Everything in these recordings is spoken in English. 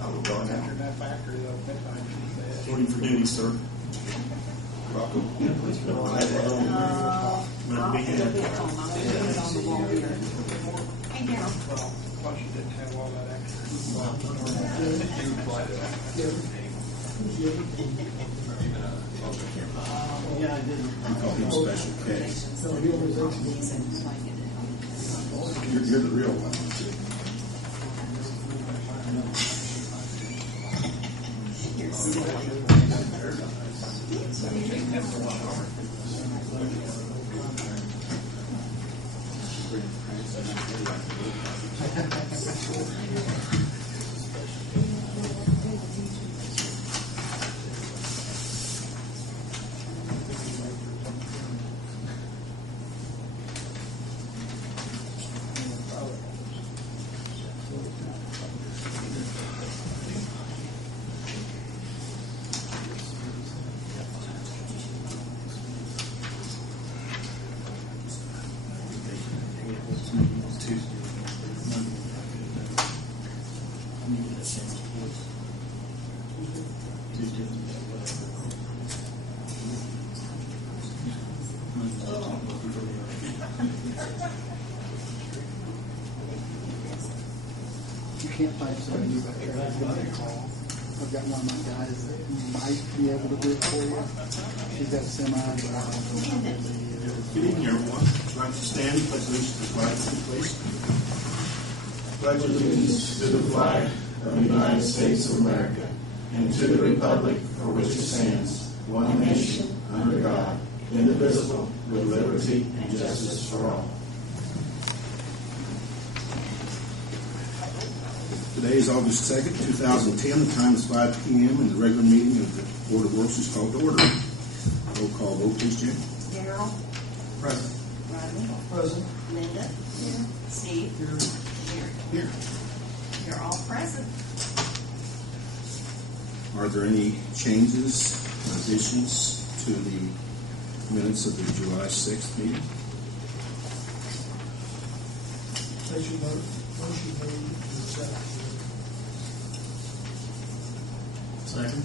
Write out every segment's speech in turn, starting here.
After that factory, though, that time she's bad. Reporting for duty, sir. Welcome. Hey, Daryl. Well, plus she didn't have all that extra. Yeah, I did. I call him Special K. You're the real one. You can't find somebody back there. I've got one of my guys that might be able to do it for you. He's got a semi, but I don't know how busy he is. Good evening, everyone. I'd like to stand and pledge allegiance to the flag, please. Pledge allegiance To the flag of the United States of America and to the republic for which it stands, one nation, under God, indivisible, with liberty and justice for all. Today is August 2nd, 2010. The time is 5 p.m. and the regular meeting of the Board of Works is called to order. Roll call vote, please, Jim. Daryl. Present. Rodney. Present. Linda. Here. Steve. Here. Here. You're all present. Are there any changes, additions to the minutes of the July 6th meeting? Motion made. Second.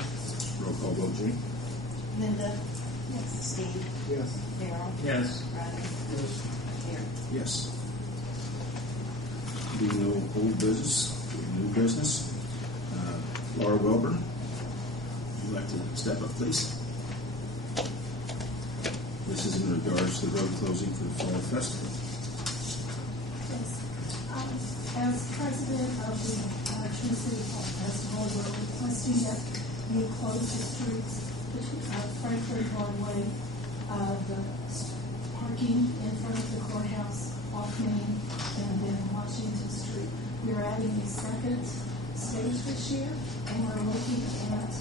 Roll call vote, Jim. Linda. Yes. Steve. Yes. Daryl. Yes. Rodney. Here. Yes. Being no old business, new business. Laura Welburn, would you like to step up, please? This is in regards to the road closing for the Fall Festival. As president of the Tree City Fall Festival, we're requesting that we close the streets between Franklin Broadway, the parking in front of the courthouse, off Main, and then Washington Street. We're adding a second stage this year, and we're looking at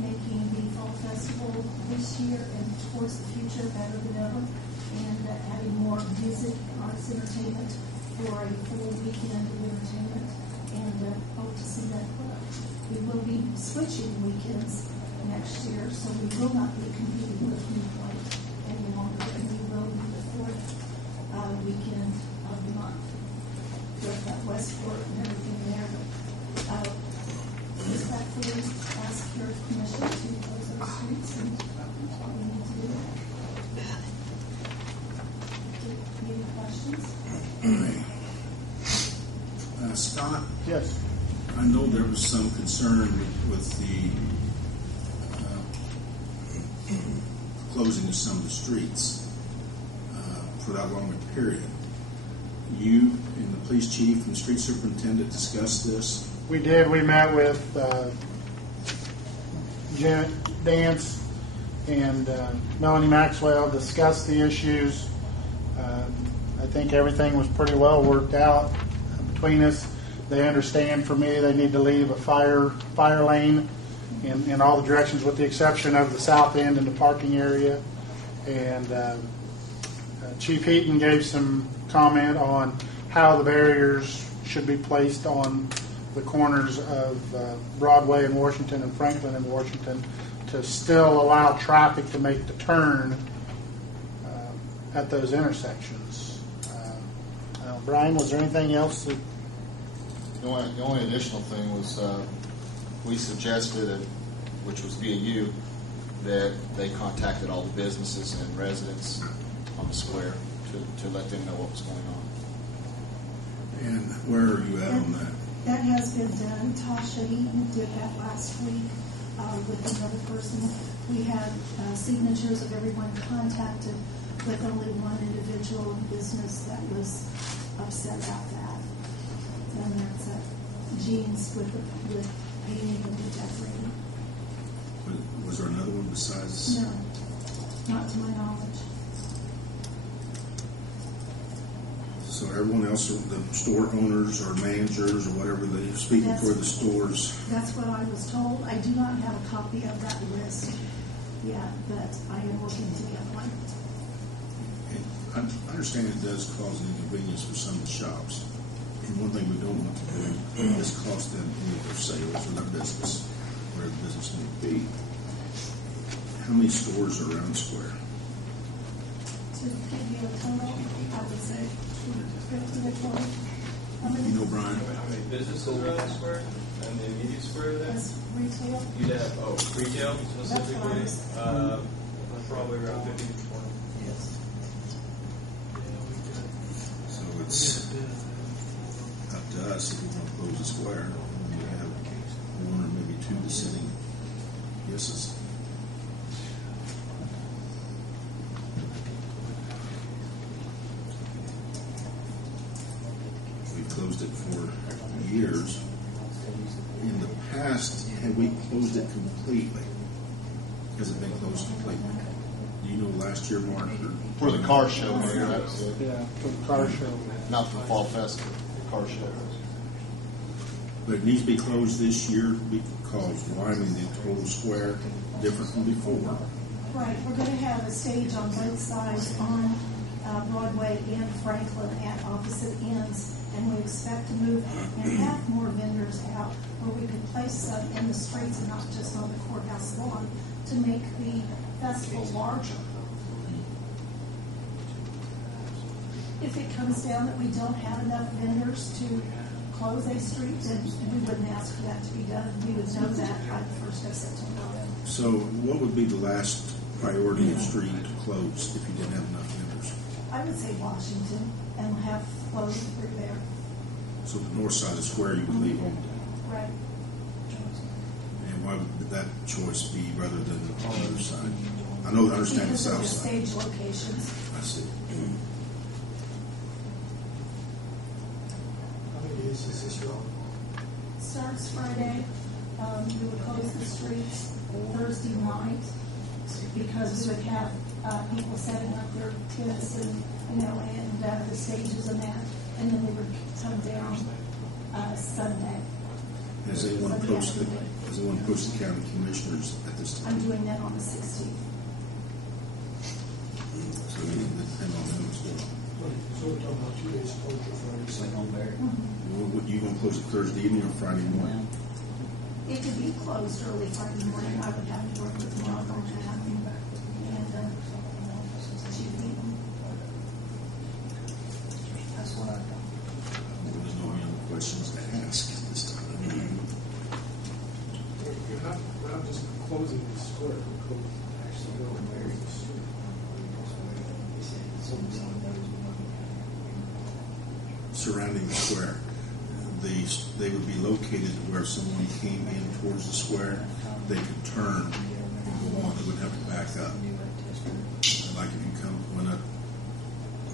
making the Fall Festival this year and towards the future better than ever, and adding more music, arts, entertainment for a full weekend of entertainment, and hope to see that grow. We will be switching weekends next year, so we will not be competing with Newpoint any longer, and we will be the fourth weekend of the month with Westport and everything there. Respectfully ask your permission to close our streets, and what we need to do. Any questions? Scott? Yes. I know there was some concern with the closing of some of the streets for that longer period. You and the police chief and the street superintendent discussed this. We did. We met with Janet Dance and Melanie Maxwell, discussed the issues. I think everything was pretty well worked out between us. They understand for me they need to leave a fire lane in all the directions with the exception of the south end and the parking area. And Chief Heaton gave some comment on how the barriers should be placed on the corners of Broadway in Washington and Franklin in Washington to still allow traffic to make the turn at those intersections. Brian, was there anything else? The only additional thing was we suggested, which was via you, that they contacted all the businesses and residents on the square to let them know what was going on. And where are you at on that? That has been done. Tasha Eaton did that last week with another person. We had signatures of everyone contacted, with only one individual business that was upset about that. And that's Jeans with painting and decorating. Was there another one besides? No, not to my knowledge. So everyone else, the store owners or managers or whatever, they're speaking for the stores. That's what I was told. I do not have a copy of that list yet, but I am looking to get one. And I understand it does cause an inconvenience for some of the shops. And one thing we don't want to do is cost them any of their sales or their business, whatever the business may be. How many stores are around the square? To give you a total, I would say 50 to 20. How many? You know, Brian? How many businesses around the square and the immediate square there? That's retail. You'd have, retail specifically, That's what probably around 50 to 20. Yes. So it's up to us if we want to close the square. We have one or maybe two dissenting yeses. We've closed it for years. In the past, have we closed it completely? Has it been closed completely? Do you know last year, Mark? For the car show, Mayor, that's it. Yeah, for the car show. Not the fall festival, the car show. But it needs to be closed this year because widening the total square different from before. Right, we're going to have a stage on both sides on Broadway and Franklin at opposite ends, and we expect to move and have more vendors out where we could place some in the streets and not just on the courthouse lawn to make the festival larger. If it comes down that we don't have enough vendors to close a street, then we wouldn't ask for that to be done. We would know that by the 1st of September. So what would be the last priority of street to close if you didn't have enough vendors? I would say Washington and have closed through there. So the north side of the square you would leave on. Right. And why would that choice be rather than the other side? I know, I understand the Because of south the side. stage locations. I see. How many days is this wrong? Starts Friday, we would close the streets Thursday night because we would have people setting up their tents and, the stages and that, and then they would come down Sunday. Has anyone approached the county commissioners at this time? I'm doing that on the 16th. So we need to depend on them as well. So we're talking about 2 days closure Friday. Well, what, you going to close it Thursday evening or Friday morning? It could be closed early Friday morning. I would have to work with Mark on that. And Chief Eaton. That's what I thought. There's no other questions to ask at this time. We're not just closing the square, we're actually going to marry the street. Surrounding the square, they would be located where someone came in towards the square, they could turn and go on, they wouldn't have to back up. Like if you went up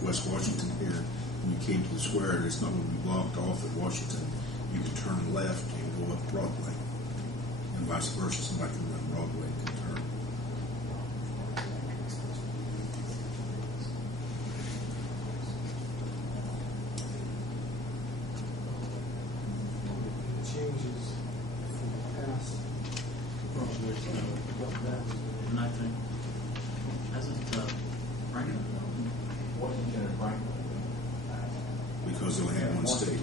West Washington here, and you came to the square, it's not going to be blocked off at Washington. You could turn left and go up Broadway, and vice versa. Somebody can run Broadway and can turn. The changes from the past. And I think, hasn't Franklin? Washington and Franklin. Because they only have one stage.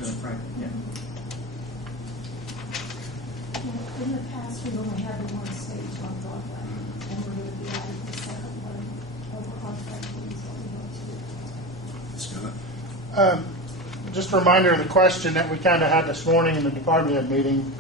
Yeah. In the past, we've only had the one stage on Broadway, and we're going to be adding the second one over on Franklin is what we want to do. Scott? Just a reminder of the question that we kind of had this morning in the department head meeting.